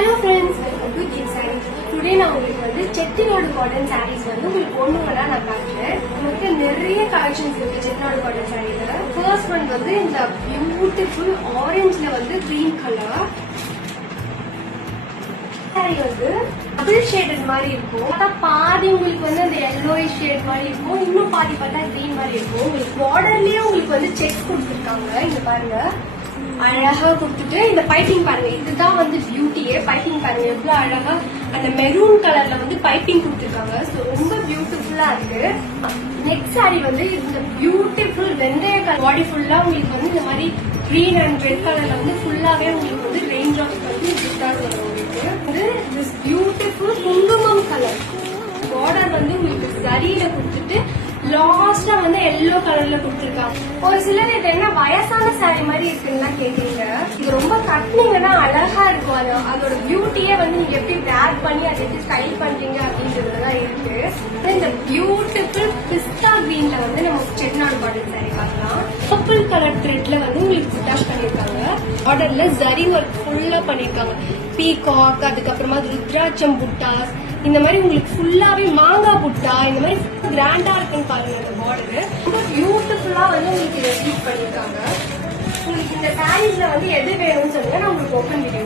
Hello friends, welcome to King Sarees. Today நான் உங்களுக்கு வந்து செட்டிநாடு காட்டன் sarees வந்து உங்களுக்கு ஒண்ணுங்களா நான் காட்டுறேன். நமக்கு நிறைய கலெக்ஷன்ஸ் இருக்கு செட்டிநாடு காட்டன் sareesல. ஃபர்ஸ்ட் ஒன் வந்து இந்த பியூட்டிஃபுல் ஆரஞ்சுல வந்து கிரீன் கலர். சாரி வந்து டபுள் ஷேடட் மாதிரி இருக்கும். பார்த்தா பாதி உங்களுக்கு வந்து அந்த yellowish ஷேட் மாதிரி இருக்கும், இன்னும் பாதி பார்த்தா கிரீன் மாதிரி இருக்கும். உங்களுக்கு பார்டர்லயே உங்களுக்கு வந்து செக்ஸ் கொடுத்துருக்காங்க. இங்க பாருங்க அழகா கொடுத்துட்டு இந்த பைப்பிங் பாருங்க, இதுதான் வந்து பியூட்டியே. பைப்பிங் பாருங்க எவ்வளவு அழகா அந்த மெரூன் கலர்ல வந்து பைப்பிங் கொடுத்துருக்காங்க. ரொம்ப பியூட்டிஃபுல்லா இருக்கு. நெக்ஸ்ட் சாரி வந்து இந்த பியூட்டிஃபுல் வெந்தய கலர் பாடி ஃபுல்லா உங்களுக்கு வந்து இந்த மாதிரி கிரீன் அண்ட் ரெட் கலர்ல வந்து ஃபுல்லாவே உங்களுக்கு வந்து ரேஞ்ச் ஆஃப் வந்து டிஃபரன்ஸ் வரும். உங்களுக்கு வந்து திஸ் பியூட்டிஃபுல் குங்குமம் கலர் பார்டர் வந்து உங்களுக்கு சரியில கொடுத்துட்டு லாஸ்டா வந்து எல்லோ கலர்ல கொடுத்துருக்காங்க. ஒரு சிலர் இது என்ன வயசான சாரி மாதிரி இருக்குன்னு கேட்டீங்க. இது ரொம்ப கட்டினீங்கன்னா அழகா இருக்கும். அதோட பியூட்டியே வந்து நீங்க எப்படி வேர் பண்ணி அதை எப்படி ஸ்டைல் பண்றீங்க அப்படின்றதுலதான் இருக்கு. இந்த பியூட்டிஃபுல் பிஸ்தா கிரீன்ல வந்து நம்ம செட்டிநாடு காட்டன் சாரி பார்க்கலாம். பர்பிள் கலர் த்ரெட்ல வந்து உங்களுக்கு புட்டாஷ் பண்ணிருக்காங்க. பார்டர்ல ஜரி ஒர்க் ஃபுல்லா பண்ணிருக்காங்க. பீகாக், அதுக்கப்புறமா ருத்ராட்சம் புட்டாஸ், இந்த மாதிரி உங்களுக்கு ஃபுல்லாவே மாங்காய் புட்டா, இந்த மாதிரி கிராண்டா இருக்குன்னு பாருங்க. அந்த பார்டர் ரொம்ப பியூட்டிஃபுல்லா வந்து உங்களுக்கு இதை ஸ்டிச் பண்ணிருக்காங்க. உங்களுக்கு இந்த சாரீஸ்ல வந்து எது வேணும்னு சொல்லுங்க, நான் உங்களுக்கு ஓப்பன் வீடியோ